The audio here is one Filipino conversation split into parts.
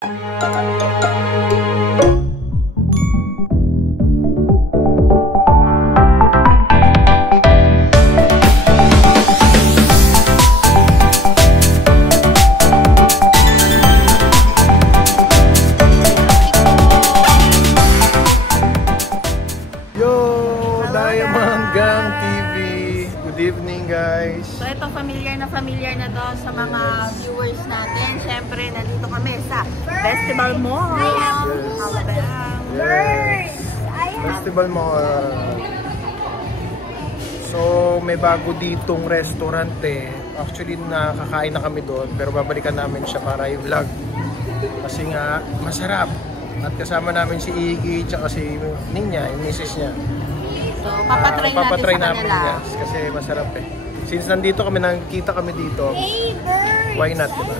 Good evening, guys. So ito, familiar na to sa mga viewers natin. Siyempre, nandito kami sa Festival Mall. Yes. Festival Mall. So, may bago ditong restaurant eh. Actually, nakakain na kami doon. Pero babalikan namin siya para i-vlog. Kasi nga, masarap. At kasama namin si Iggy tsaka si Ninya, yung misis niya. So, papatry natin sa kanila. Yes, kasi masarap eh. Since nandito kami, nakikita kami dito, why not, diba?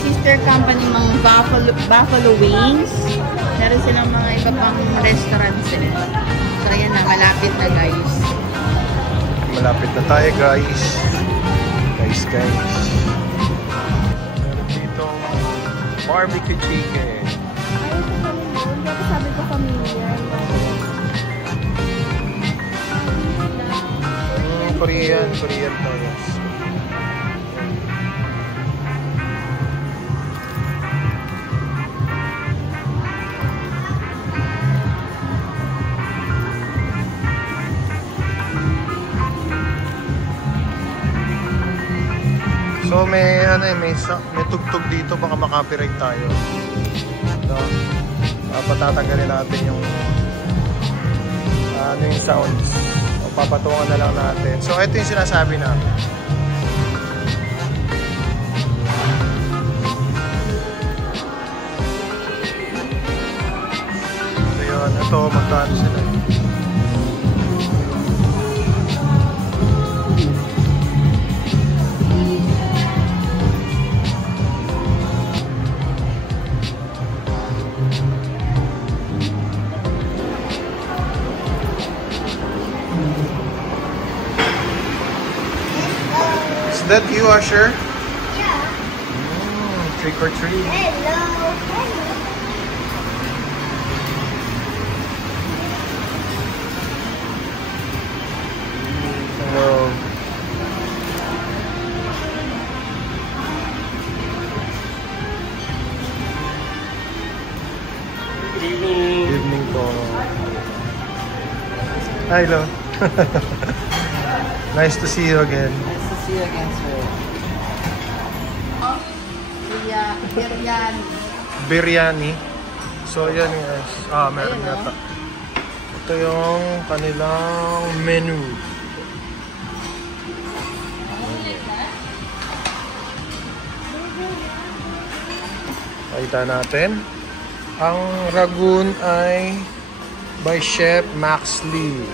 Sister company mga Buffalo Wings. Meron silang mga iba pang restaurants eh. So ayan na, malapit na guys. Malapit na tayo guys. Guys. Meron ditong barbecue chicken. Ay, sabi ko familiar. Korean tayo. So may tugtog dito, baka makapiright tayo. So, patatanggalin natin yung yung sounds. O papatungan na lang natin. So ito yung sinasabi namin. So yun, ito magkano sila. Is that you, Usher? Yeah. Trick or treat. Hello. Hello. Good evening. Good evening po. Hi, hello. Nice to see you again. Nice to see you again, sir. Biryani. Biryani. So, yan guys. Meron yata. Ito yung kanilang menu. Pakita natin. Ang ragoon ay by Chef Max Lee.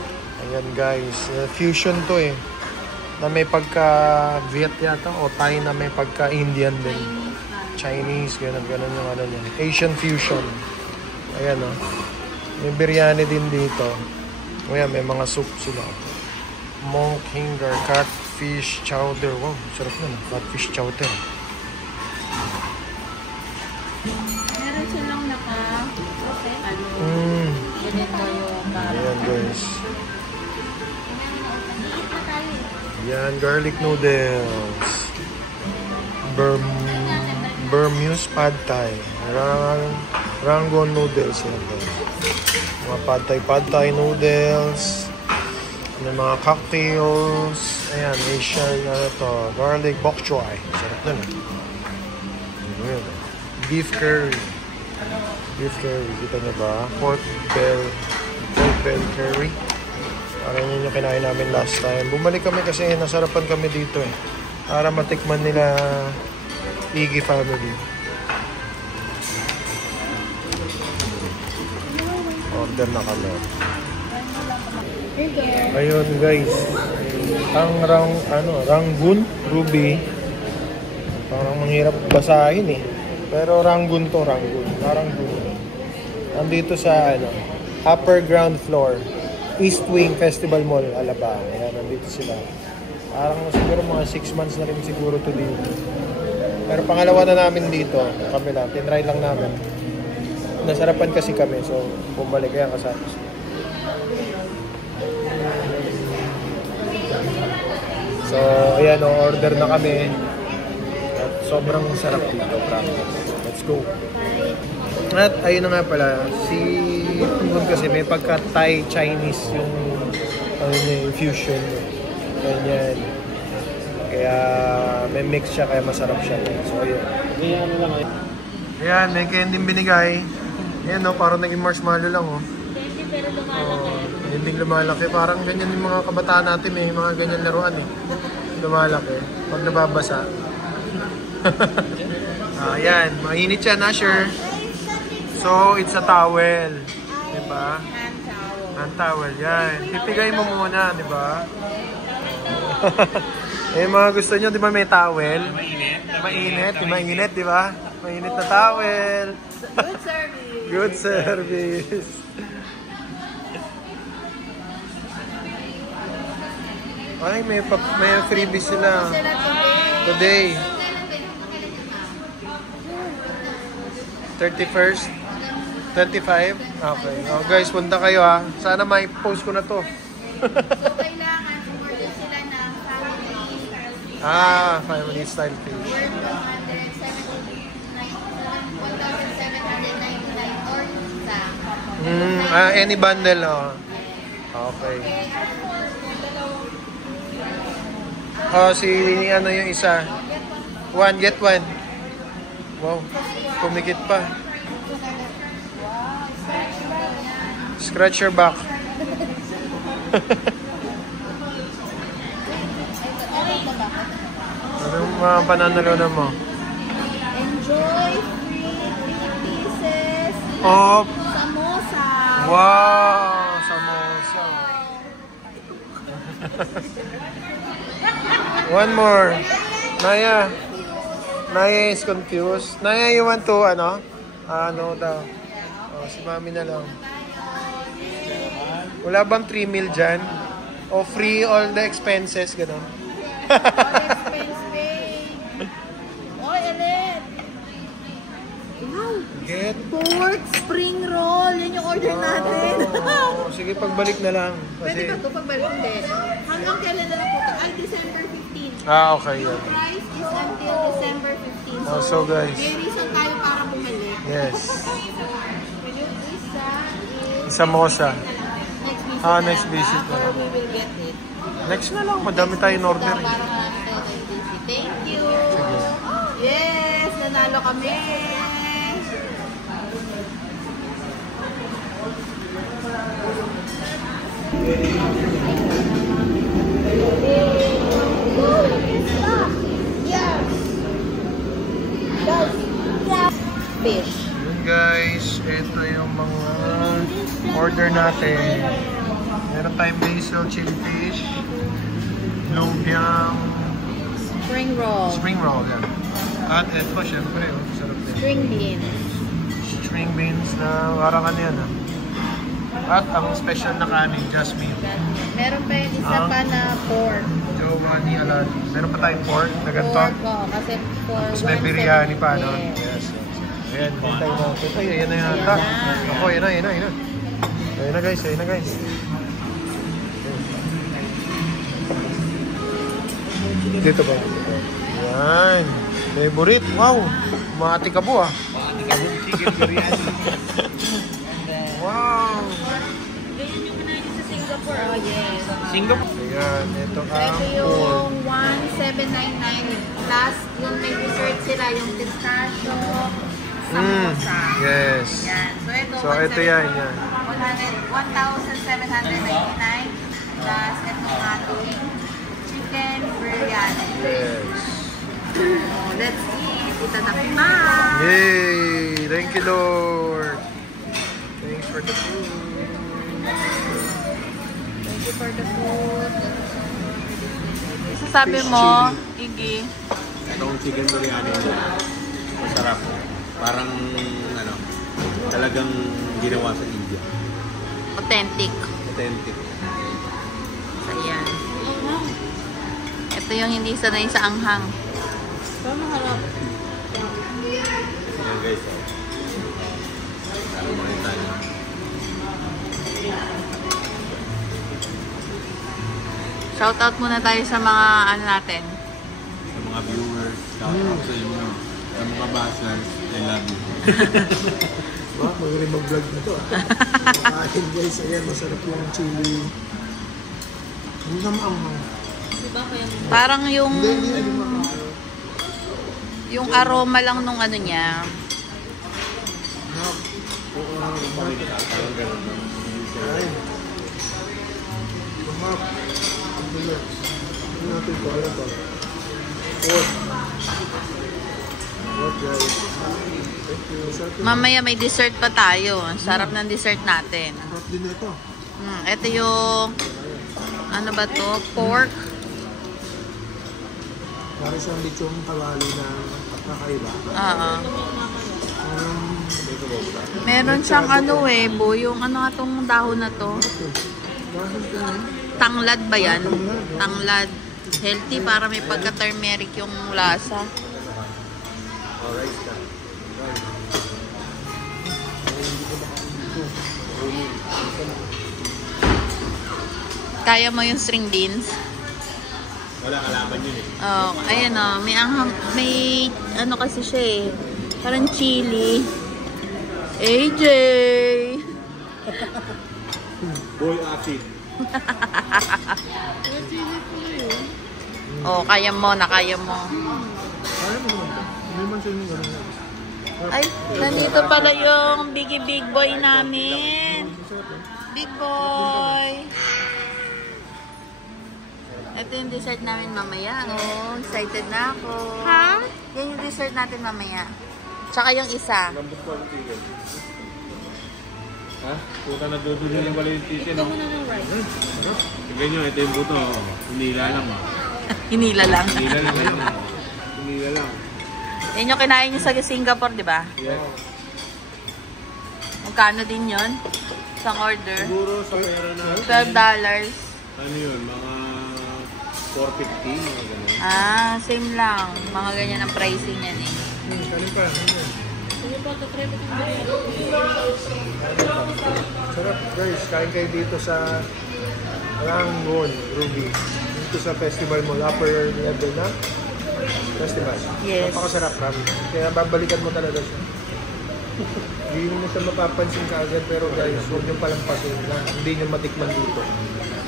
Ayan guys. Fusion to eh. Na may pagka-Viet yata o Thai na may pagka-Indian din. Chinese, ganun yung ano niya. Asian fusion. Ayan o. May biryani din dito. Ayan, may mga soup sila. Monk Hinger, catfish chowder. Wow, sarap na. Catfish chowder. Ito yung Ayan guys. Yan, garlic noodles. Burmese pad thai. Rangoon noodles. Yan guys. Mga pad thai noodles. May mga cocktails. Ayan, Asian, garlic bok choy. Sarap na lang. Ayan. Beef curry. Kita niyo ba? Pork bell curry. Parang yun yung kinain namin last time. Bumalik kami kasi nasarapan kami dito eh. Para matikman nila Iggy family. Order na kami. Ayun guys. Ang Rangoon Ruby. Parang manghirap basahin eh. Pero Rangoon to, Rangoon. Nandito sa upper ground floor. East Wing Festival Mall, Alabang. Ayan, nandito sila. Parang siguro mga 6 months na rin siguro to dito. Pero pangalawa na namin dito. Kami lang, tinry lang namin. Nasarapan kasi kami, so bumalik kaya kasama. So, ayan, order na kami. At sobrang sarap dito, promise. Let's go. At ayun na nga pala, si Tungkol kasi may pagka-Thai Chinese yung fusion. Ganyan. Kaya may mix siya, kaya masarap siya. So, ayun. Ayan, may candy binigay. Ayan, no, parang naging marshmallow lang, oh. candy pero lumalaki. Hindi lumalaki. Parang ganyan yung mga kabataan natin, may mga ganyan laruan, eh. Lumalaki. Pag nababasa. Ayan, mainit siya, Nasher. So, it's a towel. Diba? Hand towel. Yan. Pipigay mo muna, diba? Mga gusto nyo, diba may towel? Mainit, diba? Mainit na towel. Good service. Good service. Ay, may freebies sila. Today. 31st? 25? Okay. Oh, guys, punta kayo ha. Sana may post ko na to. So, kailangan order sila ng family. Family style fish. Worth 1,799 or isa. Any bundle, oh. Okay. Yung isa. One, get one. Wow. Pumikit pa. Scratch your back. Anong mga pananalunan mo? Enjoy free 3 pieces Oh, samosa. wow! Samosa. One more. Naya is confused. Naya, you want to, ano daw? Oh, si Mami na lang. Wala bang 3 meal dyan? O free all the expenses, gano'n? Expense pay. Oy, Ellen. Wow. Get. Pork spring roll. Yan yung order natin. Sige, pagbalik na lang. Pwede Kasi, ba ito pagbalik din? Hanggang kailan na lang po ito? Ay, December 15. okay yan. The price is until December 15. Oh, so guys. May reason tayo para bumalik. Yes. Isa is Samosa. next visit Next visit na Or lang. we will get it. Next na lang. Madami tayong order. Para thank you. Yes, nanalo kami. Fish. Yun guys, ito yung mga order natin. Meron tayong basil chili fish, lumpiang Spring roll. Yan. At ito, syempre, sarap din. String beans. String beans na parang ano yan. At ang special na kanin, jasmine. Meron pa yung isa pa na pork. Giovanni Alati. Meron pa tayong pork na ganito. Pork, kasi for Tapos may biryani pa, no? Yes. Yes. Ayan, hintay natin. Ay, ayan na yata. Ako, yun na. Ayun na guys, ayun na guys. Dito ba? Yan. Favorite. Wow. Mati ka po ah. Mati ka po chicken biryani. Wow. Ganyan yung kinain sa Singapore. Oh, yes. Singapore. Ayan, ito ang Ito pork. yung 1799 plus yung may dessert sila, yung pistachio, samosa. Yes. Yan. So, ito yan, yan. 1,799 plus itong ating chicken biryani. Yes. Oh, let's eat. Itadakimasu. Yay! Thank you, Lord. Thanks for the food. Thank you for the food. Sasabi mo, Iggy? Itong chicken biryani masarap. Parang ano, talagang ginawa sa India. Authentic. Authentic. Ayan. Ito yung hindi sanay sa anghang. Ayan guys, oh. Para makita niyo. Shoutout muna tayo sa mga ano natin. Sa mga viewers, shout out sa inyo. Sa mga bashers, I love you. Magaling mag-vlog na to. Kain guys, ayan, masarap yung chili. Hindi na maanghang. Parang yung aroma lang nung ano niya. Parang ganun. Ay. Mahap. Ang bilis. Ano natin ito? Ano ito? Pork. Pork guys. Thank you. Sarap yun. Mamaya may dessert pa tayo. Ang sarap ng dessert natin. Sarap din ito. Ito yung ano ba to? Pork. Para siyang lechong kawali na kakaiba. Oo. Meron siyang ano bo, yung ano nga tong dahon na to? Tanglad ba yan? Tanglad. Healthy para may pagka-turmeric yung lasa. Kaya mo yung string beans? Wala kalaban yun eh. Oh, ayan oh, may ano kasi siya eh. Parang chili. AJ! Boy acid. Oh, kaya mo, nakaya mo. Kaya mo naman ito. Hindi man siya yung gano'n. Ay, nandito pala yung big boy namin. Big boy! Ito yung dessert namin mamaya. Oh, excited na ako. Ha? Yan yung dessert natin mamaya. Tsaka yung isa. Lambot ko ang chicken. Ha? Puta na dudulo yung wala yung chicken. Tignan nyo, ito yung buto. Hinila lang. Hinila lang. Hinila lang. Hinila lang. Yan yung kinain nyo sa Singapore, di ba? Yeah. Magkano din yon? Isang order? Siguro sa pera na. $12. Ano yun? Mga 450. Mga ganun. Ah, same lang. Mga ganyan ang pricing yan eh. Kanin pa. Sarap guys. Kain kayo dito sa Rangoon, Ruby. Dito sa Festival Mall. Upper level na festival. Yes. Napakasarap kami. Kaya babalikan mo talaga siya. Hindi mo siya mapapansin kaagad. Pero guys, huwag nyo palampasin na. Hindi nyo matikman dito.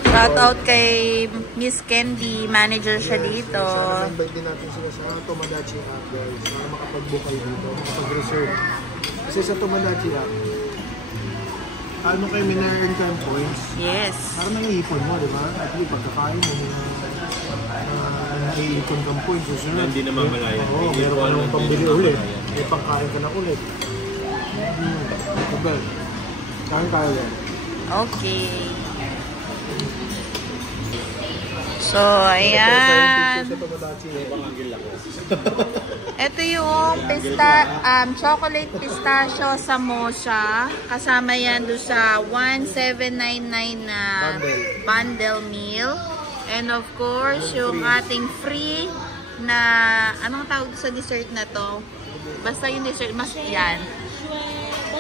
Shout out kay Miss Candy. Manager siya dito. Sana invite din natin sila sa Tomodachi app guys. Para makapag-book kayo dito. Makapag-reserve. Kasi sa Tomodachi app, ano kayo may na-earn ka yung points? Yes. Parang naiipon mo, di ba? At least pagkakain mo, naiipon kang points. Susunod. Hindi na mamalayan. Oo, meron ka nang pambili ulit. May pangkain ka na ulit. Diba? Kain tayo yan. Okay. So, ayan. Ito yung chocolate pistachio samosa. Kasama yan doon sa 1799 na bundle meal. And of course, yung ating free na, anong tawag sa dessert na to? Basta yung dessert, mas yan.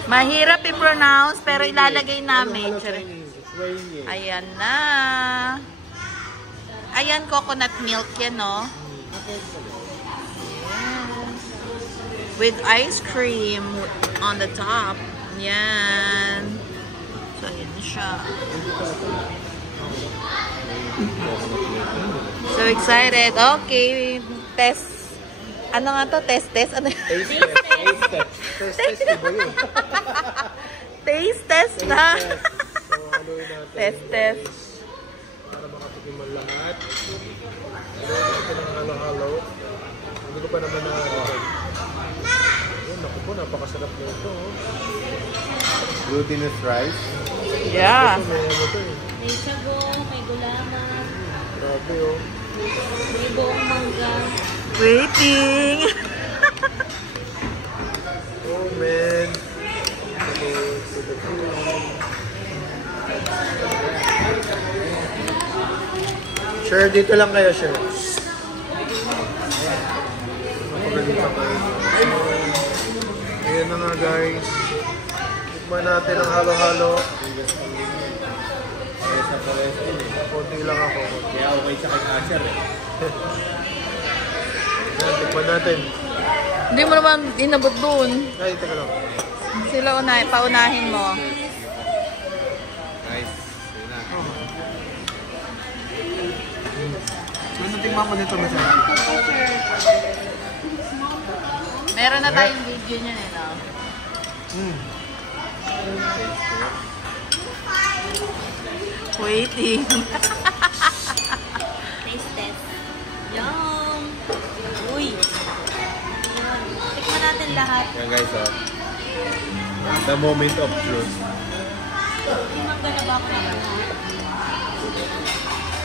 Mahirap i-pronounce, pero ilalagay namin. Hello, Chinese. It's raining. Ayan na. Ayan, coconut milk yan, no? With ice cream on the top. Yan. So, ayan na siya. So excited. Okay. Test. Ano nga to? Test? Ano? Taste test. Iba yun. Taste test na. So, haluin natin. Test. Para makatikiman lahat. Haluin natin ang halo-halo. Hindi ko pa naman na... Naku po, napakasarap na ito. Glutinous rice. Yeah. Ito, may ano ito eh. May sago, may gulaman, Grabe oh. may buong mangga. Waiting. Oh man. Share, dito lang kayo, share. Napagalitan kayo. Ayan na nga guys. Tikman natin ang halo-halo. Konti lang ako. Kaya okay sa kay Asher eh. Ayan, tikman natin. Hindi mo naman inabot dun. Ay, teka lang. Sila paunahin mo. Guys, yun na. Ano tingnan mo nito, Mesa? Meron na tayong video niyan eh, no? Waiting. Taste test. Yum! Uy! Yun. Tikman natin lahat. Yan guys, oh. The moment of truth. May mangga na ba ako na?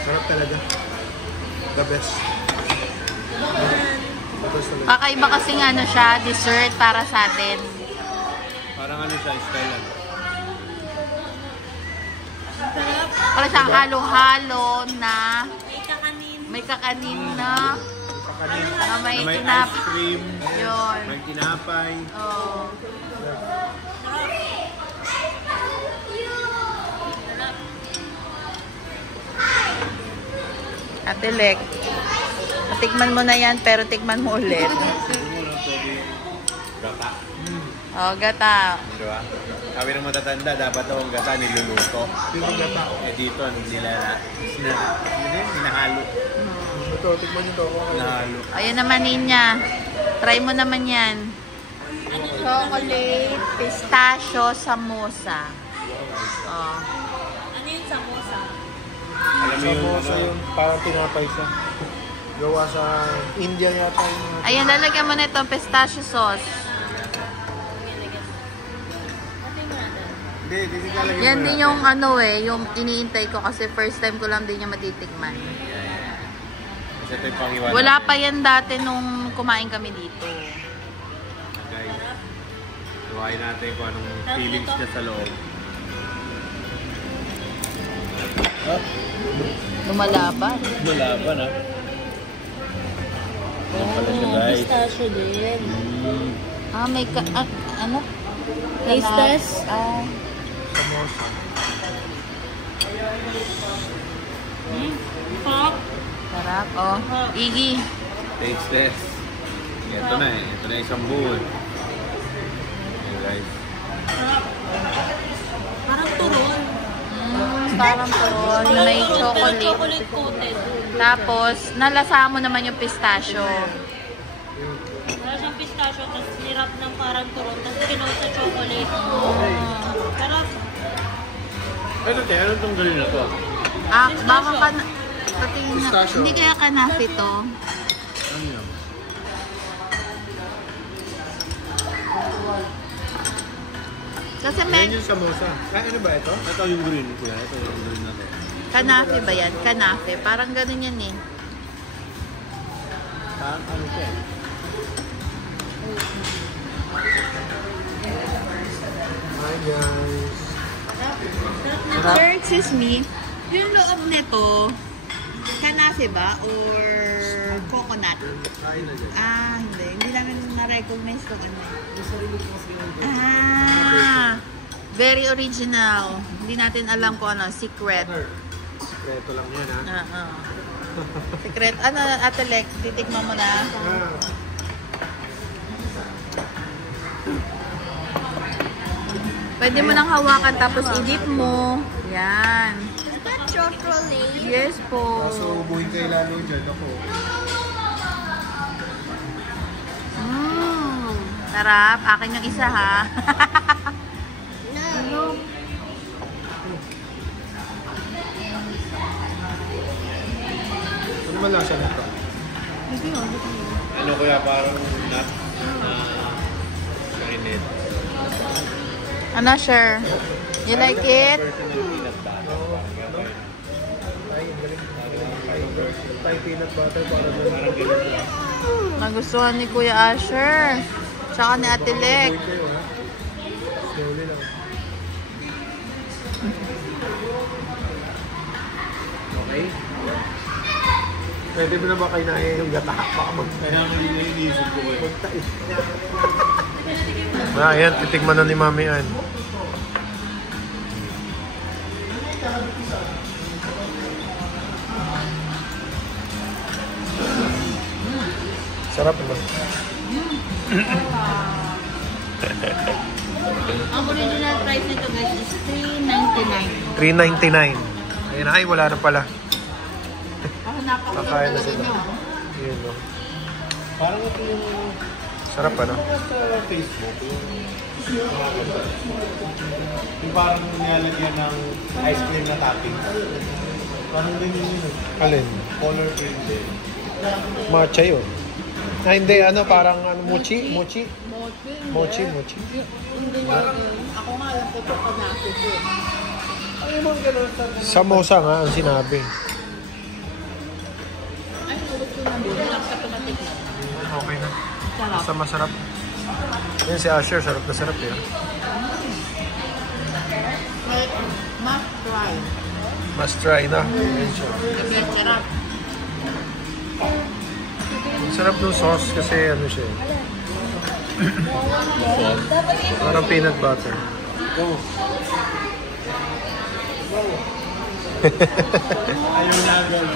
Sarap talaga. The best. The best talaga. Kakaiba kasing ano siya, dessert para sa atin. Parang ano siya, style lang. Para siyang halo-halo na May kakanin. may kakanin na na may Na may tinap. ice cream, Yun. may tinapay. Oh. Ate Lek, tikman mo na yan pero tikman mo ulit. Gata. Oh, gata. Di ba? Sabi ng matatanda, dapat daw ang gata niluluto. Yung gata. Eh dito, hinahalo. Ito, tikman nyo ito. Hinahalo. Ayan naman niya. Try mo naman yan. Chocolate pistachio samosa. Oh. Ano yung samosa? Alam mo yung Samosa ano, yung parang tinapay siya. Gawa sa India yata yung... Ayan, lalagyan mo na itong pistachio sauce. Natin mo natin. Hindi, lalagyan Yan mo din natin. yung ano yung iniintay ko kasi first time ko lang din yung matitikman. Kasi ito yung pang-iwan. Wala pa yan dati nung kumain kami dito. Guys, tuwain natin kung anong feelings niya sa loob. Lumalaban. Malaban ah. Yan pala siya Oh, guys. pistachio din. Ah, may ano? Taste Ganap. test? Ah, Samosa. Pop. sarap. Oh, Iggy. Taste test. Ito na eh. Ito na isang buwan. Ayan guys. Parang turon. Parang turon. May Pero chocolate. chocolate coated. Tapos, nalasa mo naman yung pistachio. Wala siyang pistachio, tapos nirap ng parang turon, tapos kinoat sa chocolate. Pero, Ano te? Anong tunggalin na to? Ah, baka ka na... Patingin na, Pistachio. hindi kaya kanafi to. Ano yun? Kasi Yan may yung samosa. Ay, ano ba ito? Ito yung green ko yan. Ito yung green na to. kanafi ba yan? Kanafi. Parang ganun yan eh. Ano siya eh? Hi guys. Sir, excuse me. Yung loob nito, kanafi ba? Or coconut? Kain na dyan. Ah, hindi. Hindi namin recognize ko din. Ah, very original. Hindi natin alam kung ano, secret. Sekreto lang yan, ha? Secret. Ano, Ate Lex, titikman mo na. Pwede mo nang hawakan tapos i-dip mo. Yan. Is that chocolate? Yes po. So, ubuhin kayo lalo dyan ako. Sarap. Akin yung isa, ha? No. Ano man lang siya nito? Ano kaya parang nut na kainit? Ano, sure? You like it? Personal peanut butter. Thai peanut butter para doon. Parang ganun lang. Nagustuhan ni Kuya Asher. Tsaka ni Ate Lex. Ubuhin kayo, ha? Slowly lang. Okay? Pwede mo na ba kainahin yung gata? Baka Kaya mali na iniisip ko eh. magtais. Ayan, titigman na ni Mami Ann. Sarap naman. Ang original price nito guys is $3.99. $3.99. Ayun, ay wala na pala. Ako napakalit Kakain na talaga sila. niyo. Yun, no? Parang ito yung Sarap, ano? sa Facebook, yung parang nilalagyan ng ice cream na topping. Parang din yun. Alin? Color printed. Matcha yun. Ah, hindi. Ano, parang ano, mochi? Mochi? Mochi. Mochi. Hindi niya. Ako nga alam ko ito pag nasuko. Samosa nga ang sinabi. Ay, ulit ko na. Hindi lang sa tumatik na. Okay na. Sarap. Basta masarap. Yan si Asher, sarap na sarap yan. Must try. Must try na. Yan siya. Sarap. Sarap ng sauce kasi ano siya. Parang peanut butter. Ayaw na agad.